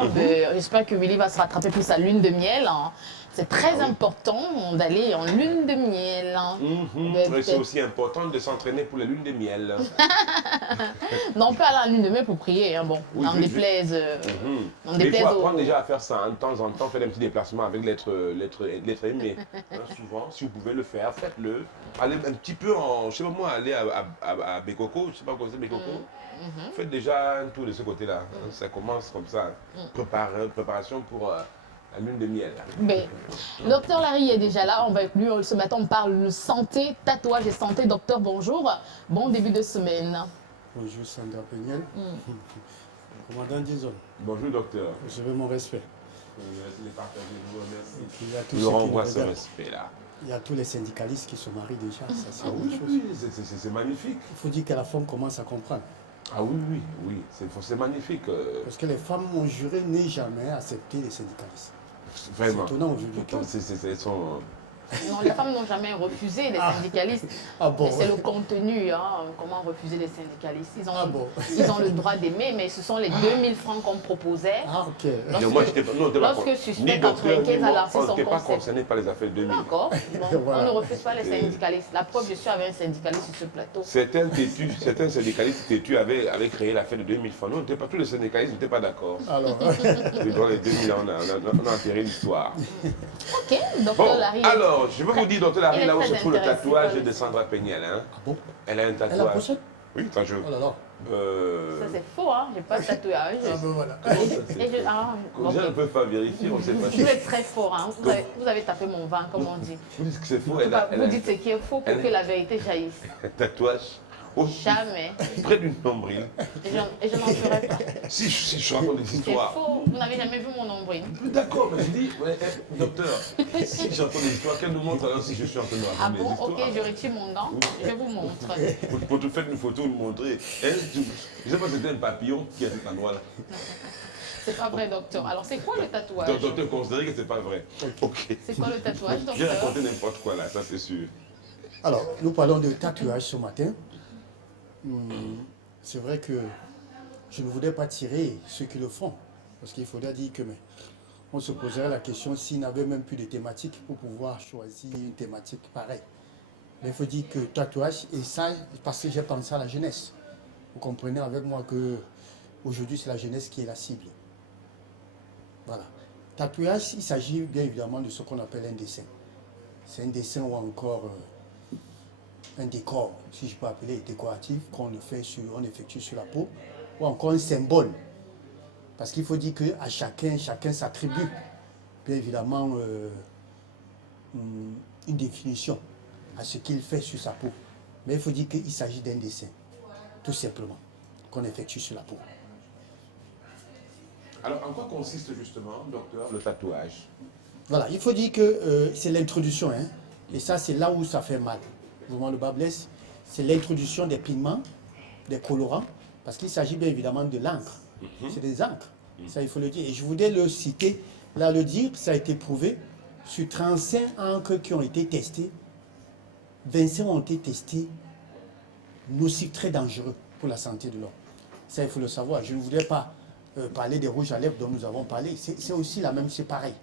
Hein. J'espère que Willy va se rattraper pour sa lune de miel. Hein. C'est très important d'aller en lune de miel. Hein. C'est aussi important de s'entraîner pour la lune de miel. Non, on peut aller en lune de miel pour prier. Hein. Bon, oui, on déplaise. Il faut apprendre déjà à faire ça hein, de temps en temps, faire un petit déplacement avec l'être aimé. Hein, souvent, si vous pouvez le faire, faites-le. Allez un petit peu en, je sais pas moi, aller à Bekoko, je sais pas quoi c'est Bekoko. Faites déjà un tour de ce côté-là. Hein, ça commence comme ça. Préparation pour la lune de miel. Mais, docteur Larry est déjà là. On va avec lui. Ce matin, on parle santé, tatouage et santé. Docteur, bonjour. Bon début de semaine. Bonjour Sandra Peniel. Commandant Dizon. Bonjour docteur. Je veux mon respect. Merci de partager, je vous remercie. Il y a tous Je ceux qui renvoie nous ce regardent. respect-là. Il y a tous les syndicalistes qui se marient déjà. Ça, c'est autre chose. Oui, c'est magnifique. Il faut dire que la femme commence à comprendre. Ah oui, c'est magnifique. Parce que les femmes ont juré ne jamais accepter les syndicalistes. Vraiment. C'est étonnant aujourd'hui. Non, les femmes n'ont jamais refusé les syndicalistes. Ah bon. Mais c'est le contenu. Hein. Comment refuser les syndicalistes? Ils ont le droit d'aimer, mais ce sont les 2000 francs qu'on proposait. Ah, ok. Lorsque Suspect 95 a lancé son concept. On n'était pas concerné par les affaires 2000. D'accord. Bon, Voilà. On ne refuse pas les syndicalistes. La preuve, je suis avec un syndicaliste sur ce plateau. Certains syndicalistes têtus avaient créé l'affaire de 2000 francs. Nous, tous les syndicalistes n'étaient pas d'accord. Alors, Dans les 2000, on a enterré l'histoire. Ok, docteur Bon, Larry. alors, je veux vous dire, docteur Larry, là où très se trouve le intéressé tatouage par de Sandra Peniel. Hein. ah bon. Elle a un Elle a tatouage. pochette. Oui, attends, Oh là là. Ça, c'est faux, hein. J'ai pas de tatouage. Ah ben voilà. Les gens ne peuvent pas vérifier, on ne sait pas. Vous êtes très fort, hein. Vous avez tapé mon vin, comme on dit. Vous dites que c'est faux, Vous dites ce qui est faux pour que la vérité jaillisse. un tatouage Jamais. près d'une nombril. Et je n'en ferai pas. Si je raconte des C'est histoires. faux. Vous n'avez jamais vu mon nombril. D'accord, mais je dis, docteur, si j'entends des histoires, qu'elle nous montre alors si je suis en train de Ah raconter bon? des histoires. Ok, je retire mon dent. Je vous montre. Pour te faire une photo, nous montrer. Je ne sais pas si c'était un papillon qui a cet endroit-là. C'est pas vrai, docteur. Alors, c'est quoi le tatouage? Donc, docteur, considérez que ce n'est pas vrai. Ok. C'est quoi le tatouage, J'ai docteur? raconté n'importe quoi là, ça c'est sûr. Alors, nous parlons de tatouage ce matin. C'est vrai que je ne voudrais pas tirer ceux qui le font. Parce qu'il faudrait dire que on se poserait la question s'il n'avait même plus de thématique pour pouvoir choisir une thématique pareille. Mais il faut dire que tatouage, et ça, parce que j'ai pensé à la jeunesse. Vous comprenez avec moi que aujourd'hui c'est la jeunesse qui est la cible. Voilà. Tatouage, il s'agit bien évidemment de ce qu'on appelle un dessin. C'est un dessin ou encore un décor, si je peux appeler décoratif, qu'on effectue sur la peau, ou encore un symbole. Parce qu'il faut dire qu'à chacun s'attribue, bien évidemment, une définition à ce qu'il fait sur sa peau. Mais il faut dire qu'il s'agit d'un dessin, tout simplement, qu'on effectue sur la peau. Alors, en quoi consiste justement, docteur, le tatouage? Voilà, il faut dire que c'est l'introduction, hein, et ça c'est là où ça fait mal. Vraiment le bas blesse, c'est l'introduction des pigments, des colorants, parce qu'il s'agit bien évidemment de l'encre. C'est des encres, ça il faut le dire. Et je voudrais le citer, là le dire, ça a été prouvé sur 35 encres qui ont été testées. 25 ont été testés nocifs, très dangereux pour la santé de l'homme. Ça il faut le savoir. Je ne voudrais pas parler des rouges à lèvres dont nous avons parlé. C'est aussi la même, c'est pareil.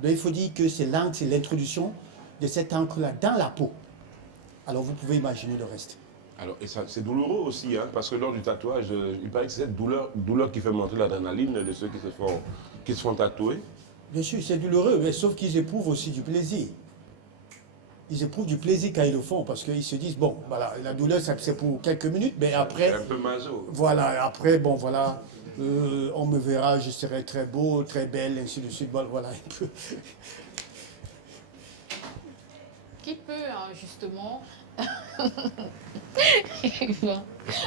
Donc il faut dire que c'est l'encre, c'est l'introduction de cette encre-là dans la peau. Alors vous pouvez imaginer le reste. Alors, et ça, c'est douloureux aussi, hein, parce que lors du tatouage, il paraît que c'est cette douleur qui fait monter l'adrénaline de ceux qui se font tatouer. Bien sûr, c'est douloureux, mais sauf qu'ils éprouvent aussi du plaisir. Ils éprouvent du plaisir quand ils le font, parce qu'ils se disent, bon, voilà, la douleur, c'est pour quelques minutes, mais après... C'est un peu maso. Voilà, après, bon, voilà, on me verra, je serai très beau, très belle, ainsi de suite, bon, voilà, un peu... Qui peut, hein, justement...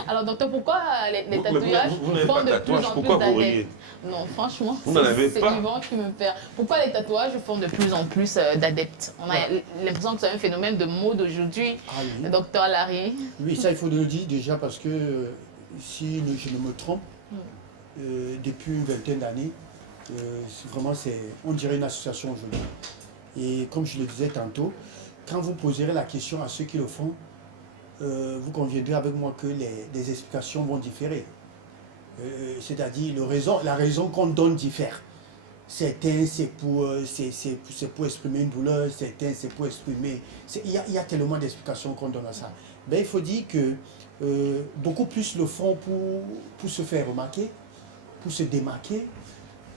Alors, docteur, pourquoi les tatouages vous n'avez font pas de de tatouage, plus en pourquoi plus vous d'adeptes? riez? Non, franchement, Vous n'en avez c'est pas? Yvan qui me perd. Pourquoi les tatouages font de plus en plus d'adeptes? On a l'impression que c'est un phénomène de mode aujourd'hui, Ah oui. docteur Larry. Oui, ça il faut le dire déjà parce que si je ne me trompe, depuis une vingtaine d'années, vraiment on dirait une association aujourd'hui. Et comme je le disais tantôt, quand vous poserez la question à ceux qui le font, vous conviendrez avec moi que les explications vont différer. C'est-à-dire la raison qu'on donne diffère. Certains, c'est pour exprimer une douleur, certains, c'est pour exprimer... Il y a tellement d'explications qu'on donne à ça. Mais il faut dire que beaucoup plus le font pour se faire remarquer, pour se démarquer.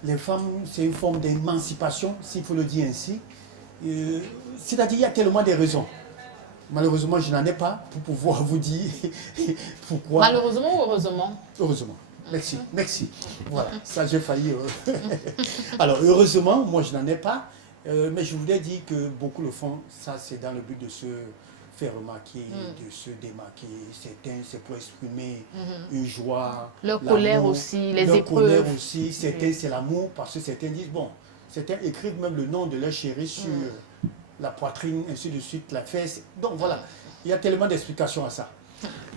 Les femmes, c'est une forme d'émancipation, s'il faut le dire ainsi. C'est-à-dire qu'il y a tellement de raisons. Malheureusement, je n'en ai pas pour pouvoir vous dire pourquoi. Malheureusement ou heureusement? Heureusement. Merci, merci. Voilà, ça j'ai failli. Alors, heureusement, moi je n'en ai pas, mais je voulais dire que beaucoup le font. Ça, c'est dans le but de se faire remarquer, de se démarquer. Certains, c'est pour exprimer une joie. Leur colère aussi, les épreuves. Leur colère aussi. Certains, c'est l'amour, parce que certains disent, bon, certains écrivent même le nom de leur chéri sur la poitrine, ainsi de suite, la fesse. Donc voilà, il y a tellement d'explications à ça.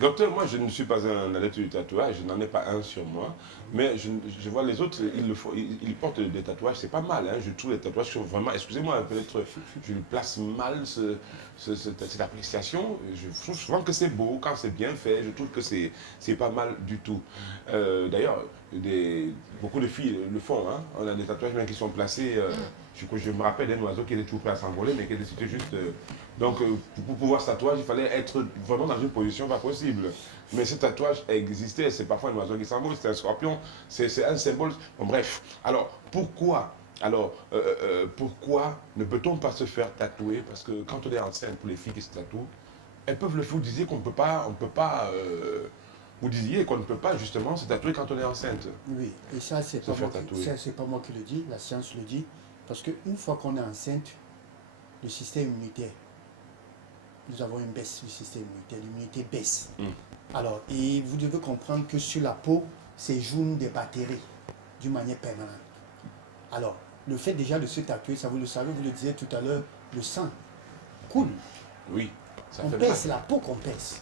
Docteur, moi je ne suis pas un adepte du tatouage, je n'en ai pas un sur moi, mais je vois les autres, ils portent des tatouages, c'est pas mal, hein. Je trouve les tatouages sont vraiment, excusez-moi, peut-être je place mal cette appréciation, je trouve souvent que c'est beau, quand c'est bien fait, je trouve que c'est pas mal du tout. D'ailleurs, beaucoup de filles le font, hein. On a des tatouages même qui sont placés, je me rappelle d'un oiseau qui était tout prêt à s'envoler, mais qui était situé juste... Donc, pour pouvoir ce tatouage, il fallait être vraiment dans une position pas possible. Mais ce tatouage existait, c'est parfois un oiseau qui s'envole, c'est un scorpion, c'est un symbole. Bon, bref, alors pourquoi ne peut-on pas se faire tatouer? Parce que quand on est enceinte, pour les filles qui se tatouent, elles peuvent le faire. Vous disiez qu'on ne peut pas, vous disiez qu'on ne peut pas justement se tatouer quand on est enceinte. Oui, et ça, c'est pas moi qui le dis, la science le dit. Parce qu'une fois qu'on est enceinte, le système immunitaire, nous avons une baisse du système immunitaire, l'immunité baisse. Alors, et vous devez comprendre que sur la peau, c'est jaune des bactéries, d'une manière permanente. Alors, le fait déjà de se tatouer, ça vous le savez, vous le disiez tout à l'heure, le sang coule. Oui, ça on fait pèse, c'est la peau qu'on pèse.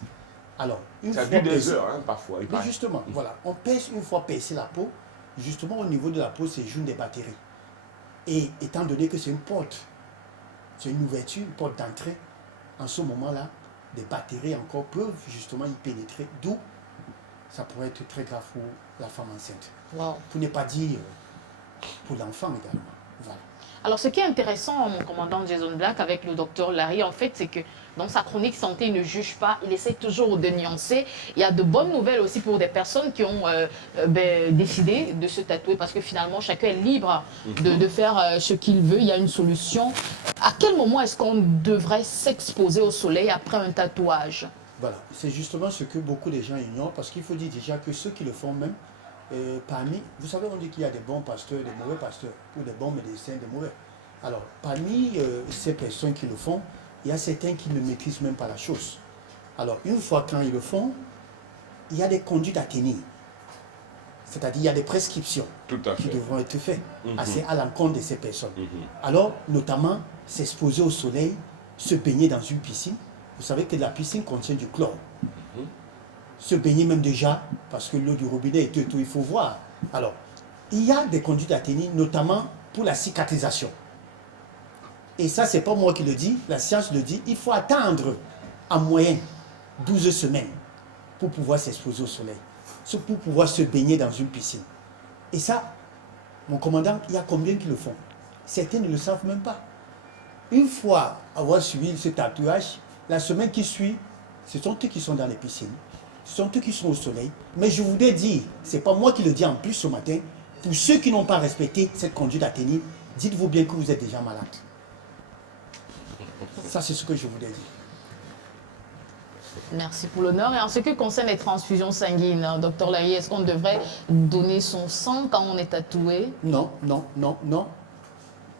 Alors, une ça fois dure des heures, hein, parfois. Mais justement, voilà, on pèse une fois pèse la peau, justement au niveau de la peau, c'est jaune des bactéries. Et étant donné que c'est une porte, c'est une ouverture, une porte d'entrée, en ce moment-là, des bactéries encore peuvent justement y pénétrer, d'où ça pourrait être très grave pour la femme enceinte. Wow. Pour ne pas dire pour l'enfant également. Voilà. Alors, ce qui est intéressant, mon commandant Jason Black, avec le docteur Larry, en fait, c'est que dans sa chronique santé, il ne juge pas, il essaie toujours de nuancer. Il y a de bonnes nouvelles aussi pour des personnes qui ont décidé de se tatouer, parce que finalement, chacun est libre de faire ce qu'il veut. Il y a une solution. À quel moment est-ce qu'on devrait s'exposer au soleil après un tatouage? Voilà, c'est justement ce que beaucoup de gens ignorent, parce qu'il faut dire déjà que ceux qui le font même, parmi, vous savez, on dit qu'il y a des bons pasteurs, des mauvais pasteurs, ou des bons médecins, des mauvais. Alors, parmi ces personnes qui le font, il y a certains qui ne maîtrisent même pas la chose. Alors, une fois quand ils le font, il y a des conduites à tenir. C'est-à-dire, il y a des prescriptions qui devront être faites à l'encontre de ces personnes. Alors, notamment, s'exposer au soleil, se baigner dans une piscine. Vous savez que la piscine contient du chlore. Se baigner même déjà, parce que l'eau du robinet est tout, il faut voir. Alors, il y a des conduites à tenir, notamment pour la cicatrisation. Et ça, c'est pas moi qui le dis, la science le dit, il faut attendre en moyenne 12 semaines pour pouvoir s'exposer au soleil, pour pouvoir se baigner dans une piscine. Et ça, mon commandant, il y a combien qui le font? Certains ne le savent même pas. Une fois avoir suivi ce tatouage, la semaine qui suit, ce sont eux qui sont dans les piscines. Ce sont eux qui sont au soleil. Mais je voudrais dire, ce n'est pas moi qui le dis en plus ce matin, pour ceux qui n'ont pas respecté cette conduite à tenir, dites-vous bien que vous êtes déjà malade. Ça, c'est ce que je voulais dire. Merci pour l'honneur. Et en ce qui concerne les transfusions sanguines, docteur Larry, est-ce qu'on devrait donner son sang quand on est tatoué? Non, non, non, non.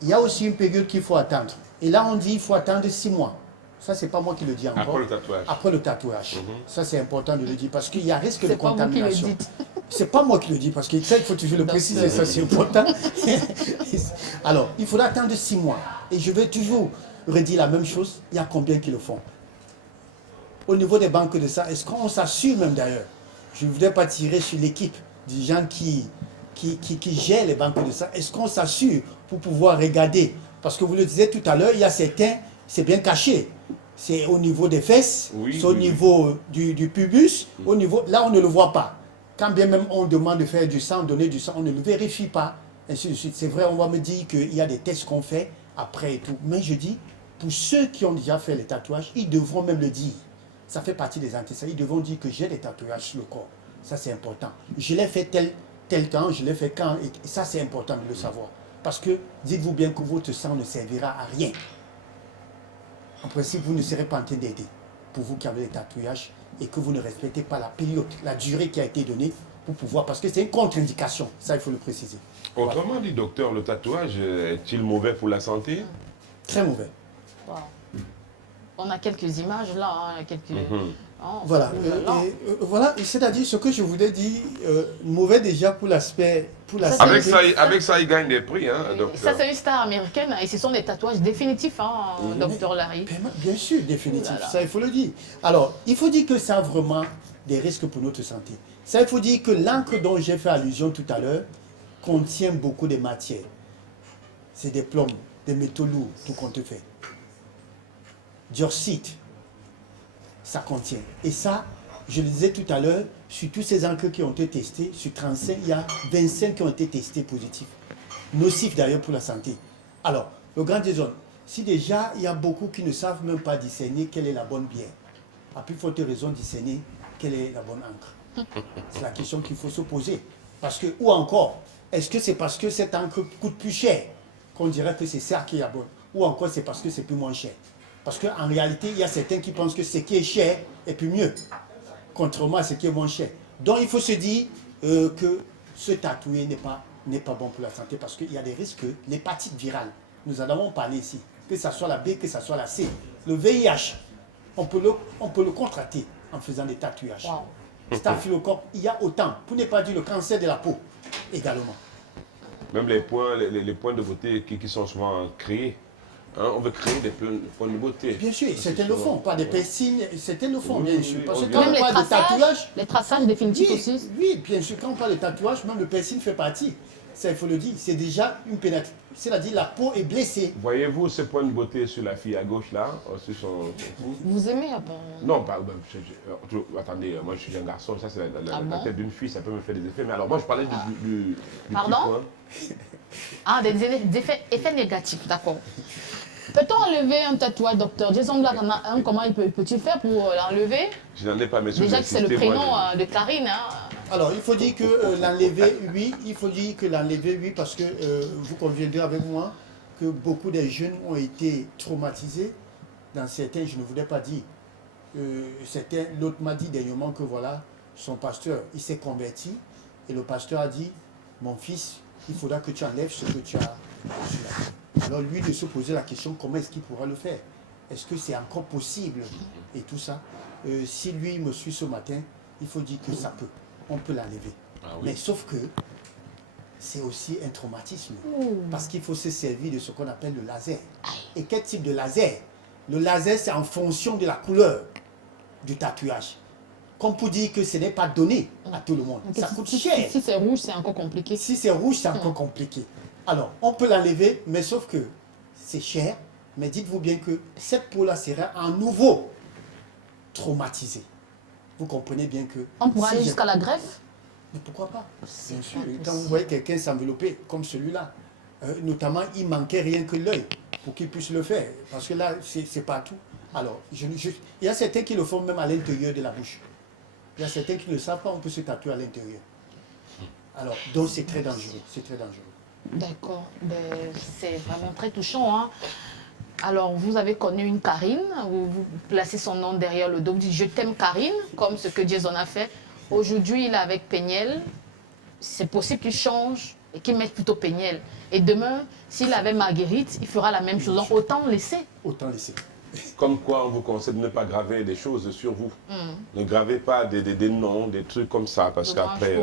Il y a aussi une période qu'il faut attendre. Et là, on dit qu'il faut attendre 6 mois. Ça, c'est pas moi qui le dis encore. Après le tatouage. Après le tatouage. Ça, c'est important de le dire parce qu'il y a risque de contamination. C'est pas vous qui le dites. C'est pas moi qui le dis parce que ça, il faut toujours le préciser. Ça, c'est important. Alors, il faudra attendre 6 mois. Et je vais toujours redire la même chose. Il y a combien qui le font? Au niveau des banques de ça, est-ce qu'on s'assure même d'ailleurs? Je ne voudrais pas tirer sur l'équipe des gens qui gèrent les banques de ça. Est-ce qu'on s'assure pour pouvoir regarder? Parce que vous le disiez tout à l'heure, il y a certains, c'est bien caché. C'est au niveau des fesses, c'est au niveau du pubis, au niveau, là on ne le voit pas. quand bien même on demande de faire du sang, donner du sang, on ne le vérifie pas, ainsi de suite. C'est vrai, on va me dire qu'il y a des tests qu'on fait après et tout. Mais je dis, pour ceux qui ont déjà fait les tatouages, ils devront même le dire. Ça fait partie des antécédents. Ils devront dire que j'ai des tatouages sur le corps. Ça, c'est important. Je l'ai fait tel temps, je l'ai fait quand. Et ça, c'est important de le savoir. Parce que dites-vous bien que votre sang ne servira à rien. En principe, vous ne serez pas en train d'aider pour vous qui avez des tatouages et que vous ne respectez pas la période, la durée qui a été donnée pour pouvoir, parce que c'est une contre-indication, ça il faut le préciser. Autrement dit, docteur, le tatouage est-il mauvais pour la santé? Très mauvais. Wow. On a quelques images là, hein, quelques... Oh, Voilà, voilà, c'est-à-dire ce que je voulais dire, mauvais déjà pour l'aspect... Avec ça, il gagne des prix, hein, docteur. Ça, c'est une star américaine et ce sont des tatouages définitifs, hein, docteur Larry. Bien sûr, définitif, ça il faut le dire. Alors, il faut dire que ça a vraiment des risques pour notre santé. Ça, il faut dire que l'encre dont j'ai fait allusion tout à l'heure contient beaucoup de matières. C'est des plombs, des métaux lourds, tout compte fait. Dioxyde, ça contient. Et ça, je le disais tout à l'heure, sur tous ces encres qui ont été testés, sur 35, il y a 25 qui ont été testés positifs. Nocifs d'ailleurs pour la santé. Alors, le grand Jason, si déjà il y a beaucoup qui ne savent même pas discerner quelle est la bonne bière, à plus forte raison discerner quelle est la bonne encre. C'est la question qu'il faut se poser. Parce que, ou encore, est-ce que c'est parce que cette encre coûte plus cher qu'on dirait que c'est ça qui est la bonne? Ou encore c'est parce que c'est plus moins cher? Parce qu'en réalité, il y a certains qui pensent que ce qui est cher est plus mieux, contrairement à ce qui est moins cher. Donc il faut se dire que se tatouer n'est pas bon pour la santé parce qu'il y a des risques. L'hépatite virale, nous en avons parlé ici, que ce soit la B, que ce soit la C. Le VIH, on peut le contracter en faisant des tatouages. Wow. Staphylocoque, il y a autant, pour ne pas dire le cancer de la peau également. Même les points de beauté qui sont souvent créés. Hein, on veut créer des points de beauté. Bien sûr, certains le font, pas des piercings, certains le font, bien sûr. Parce que quand on parle de tatouage, les traçages définitifs aussi. Oui, bien sûr, quand on parle de tatouage, même le piercing fait partie. Ça, il faut le dire, c'est déjà une pénétration. C'est-à-dire la peau est blessée. Voyez-vous ce point de beauté sur la fille à gauche là Vous aimez Non, attendez, moi je suis un garçon, ça c'est la tête d'une fille, ça peut me faire des effets. Mais alors moi je parlais du pardon? Ah, des effets négatifs, d'accord. Peut-on enlever un tatouage, docteur Jason Black en a un, comment peut-il faire pour l'enlever? Je n'en ai pas, mais déjà que c'est le prénom de Karine. Hein. Alors, il faut dire que l'enlever, oui, oui, parce que vous conviendrez avec moi que beaucoup de jeunes ont été traumatisés. Dans certains, je ne voulais pas dire, l'autre m'a dit dernièrement que voilà, son pasteur, il s'est converti, et le pasteur a dit, mon fils, il faudra que tu enlèves ce que tu as reçu là. Alors lui de se poser la question, comment est-ce qu'il pourra le faire? Est-ce que c'est encore possible? Et tout ça. Si lui me suit ce matin, il faut dire que ça peut. On peut l'enlever. Ah, oui. Mais sauf que c'est aussi un traumatisme. Parce qu'il faut se servir de ce qu'on appelle le laser. Et quel type de laser? Le laser, c'est en fonction de la couleur du tatouage. Comme pour dire que ce n'est pas donné à tout le monde. Ça coûte cher. Si c'est rouge, c'est encore compliqué. Si c'est rouge, c'est encore compliqué. Alors, on peut l'enlever, mais sauf que c'est cher. Mais dites-vous bien que cette peau-là sera à nouveau traumatisée. Vous comprenez bien que... On pourra aller jusqu'à la greffe? Mais pourquoi pas? Bien sûr. Quand vous voyez quelqu'un s'envelopper comme celui-là, notamment, il manquait rien que l'œil pour qu'il puisse le faire. Parce que là, c'est partout. Alors, il y a certains qui le font même à l'intérieur de la bouche. Il y a certains qui ne le savent pas, on peut se tatouer à l'intérieur. Alors, donc c'est très dangereux. C'est très dangereux. D'accord. C'est vraiment très touchant. Hein. Alors, vous avez connu une Karine, vous placez son nom derrière le dos, vous dites « Je t'aime Karine », comme ce que Jason a fait. Aujourd'hui, il est avec Péniel. C'est possible qu'il change et qu'il mette plutôt Péniel. Et demain, s'il avait Marguerite, il fera la même chose. Donc, autant laisser. Autant laisser. Comme quoi, on vous conseille de ne pas graver des choses sur vous. Ne gravez pas des noms, des trucs comme ça, parce qu'après,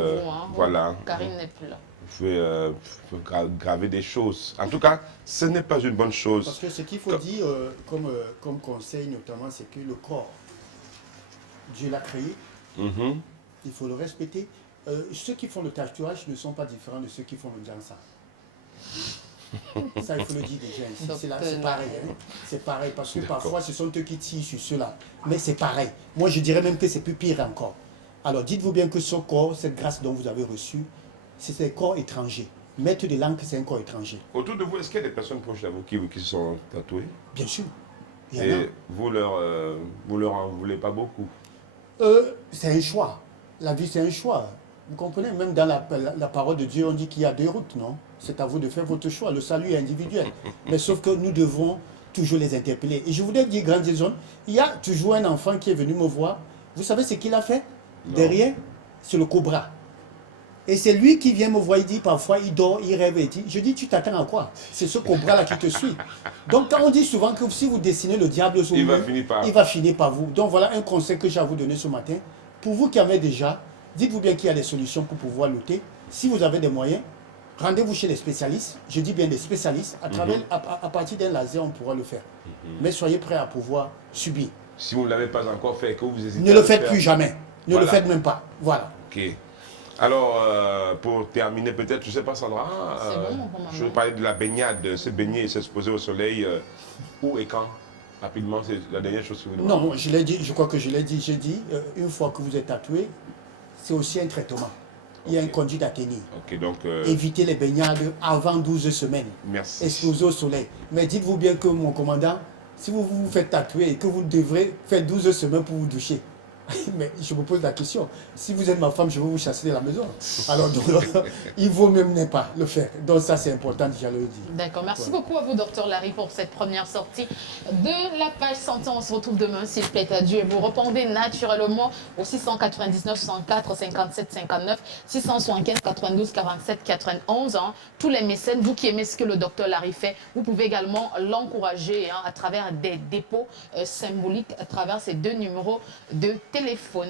voilà. Karine n'est plus là. Vous pouvez graver des choses. En tout cas, ce n'est pas une bonne chose. Parce que ce qu'il faut dire comme conseil, notamment, c'est que le corps, Dieu l'a créé. Il faut le respecter. Ceux qui font le tatouage ne sont pas différents de ceux qui font le dansa. Ça, il faut le dire déjà ici. C'est pareil. Hein. C'est pareil, parce que parfois, ce sont eux qui tirent sur ceux-là. Mais c'est pareil. Moi, je dirais même que c'est plus pire encore. Alors dites-vous bien que ce corps, cette grâce dont vous avez reçu, c'est un corps étranger. Maître de l'encre, c'est un corps étranger. Autour de vous, est-ce qu'il y a des personnes proches de vous qui se sont tatouées? Bien sûr. Il y en a. Et vous leur en voulez pas beaucoup? C'est un choix. La vie, c'est un choix. Vous comprenez? Même dans la parole de Dieu, on dit qu'il y a deux routes, non? C'est à vous de faire votre choix. Le salut est individuel. Mais sauf que nous devons toujours les interpeller. Et je voudrais dire, grande Jason, il y a toujours un enfant qui est venu me voir. Vous savez ce qu'il a fait? Non. Derrière, c'est le cobra. Et c'est lui qui vient me voir, il dit parfois, il dort, il rêve, et dit, je dis, tu t'attends à quoi? C'est ce cobra-là qui te suit. Donc quand on dit souvent que si vous dessinez le diable sur Il vous, va finir par vous. Donc voilà un conseil que j'ai à vous donner ce matin. Pour vous qui avez déjà, dites-vous bien qu'il y a des solutions pour pouvoir lutter. Si vous avez des moyens, rendez-vous chez les spécialistes. Je dis bien des spécialistes. À partir d'un laser, on pourra le faire. Mais soyez prêts à pouvoir subir. Si vous ne l'avez pas encore fait, que vous hésitez Ne à le faites faire, plus jamais. Ne Voilà. le faites même pas. Voilà. Ok. Alors, pour terminer, peut-être, je ne sais pas, Sandra, C'est bon, mon commandant. je veux parler de la baignade, se baigner et s'exposer au soleil. Où et quand? Rapidement, c'est la dernière chose que vous demandez. Non, je l'ai dit, je crois que je l'ai dit. J'ai dit, une fois que vous êtes tatoué, c'est aussi un traitement. Il y a Ok. une conduite à tenir. Ok, donc, Évitez les baignades avant 12 semaines. merci. Exposé au soleil. Mais dites-vous bien que mon commandant, si vous vous faites tatouer et que vous devrez faire 12 semaines pour vous doucher, mais je me pose la question, si vous êtes ma femme, je vais vous chasser de la maison. Alors, donc, il vaut même ne pas le faire. Donc ça, c'est important, déjà le dire. D'accord, merci Voilà. beaucoup à vous, docteur Larry, pour cette première sortie de la page santé. On se retrouve demain, s'il plaît à Dieu. Et vous répondez naturellement au 699 104 57 59, 675 92 47 91. Hein. Tous les mécènes, vous qui aimez ce que le docteur Larry fait, vous pouvez également l'encourager à travers des dépôts symboliques, à travers ces 2 numéros de téléphone.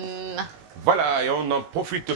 Voilà, et on en profite